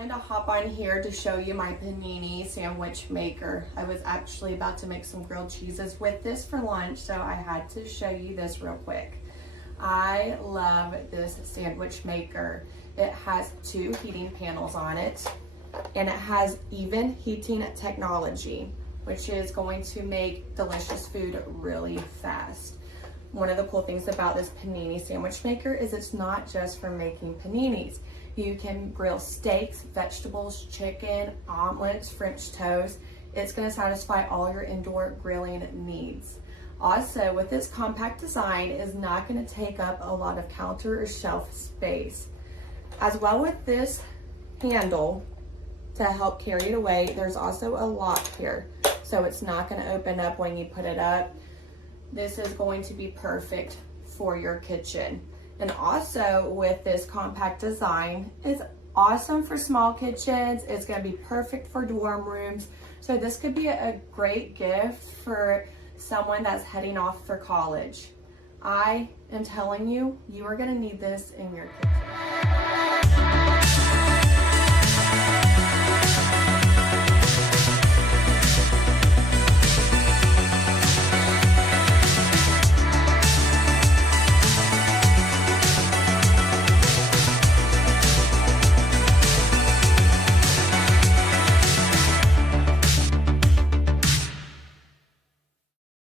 wanted to hop on here to show you my panini sandwich maker. I was actually about to make some grilled cheeses with this for lunch, so I had to show you this real quick. I love this sandwich maker. It has 2 heating panels on it, and it has even heating technology, which is going to make delicious food really fast. One of the cool things about this panini sandwich maker is it's not just for making paninis. You can grill steaks, vegetables, chicken, omelets, French toast. It's going to satisfy all your indoor grilling needs. Also, with this compact design, it's not going to take up a lot of counter or shelf space. As well, with this handle to help carry it away, there's also a lock here, so it's not going to open up when you put it up. This is going to be perfect for your kitchen. And also with this compact design, it's awesome for small kitchens. It's going to be perfect for dorm rooms. So this could be a great gift for someone that's heading off for college. I am telling you, you are going to need this in your kitchen.